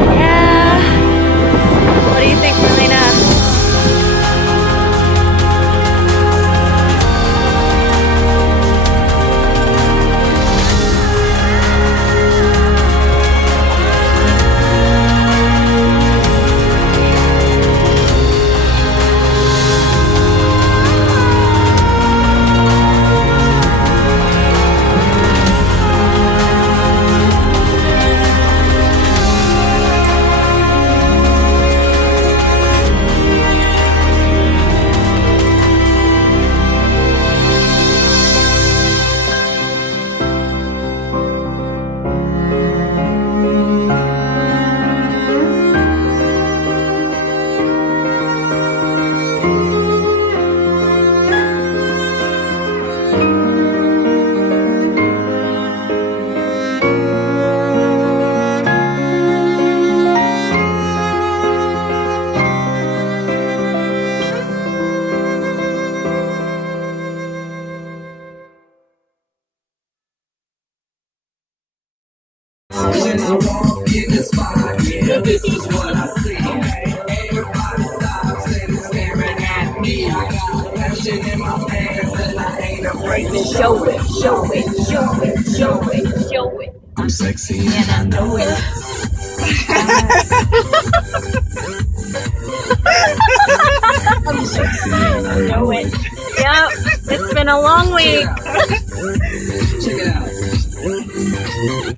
Yeah. What do you think, Marlena? When I walk in the spot, yeah, this is what I see. Everybody stops and is staring at me. I got passion in my pants and I ain't afraid to show it, show it, show it, show it, show it. I'm sexy and I know it. I'm sexy and I know it. Yep, it's been a long week. Check it out.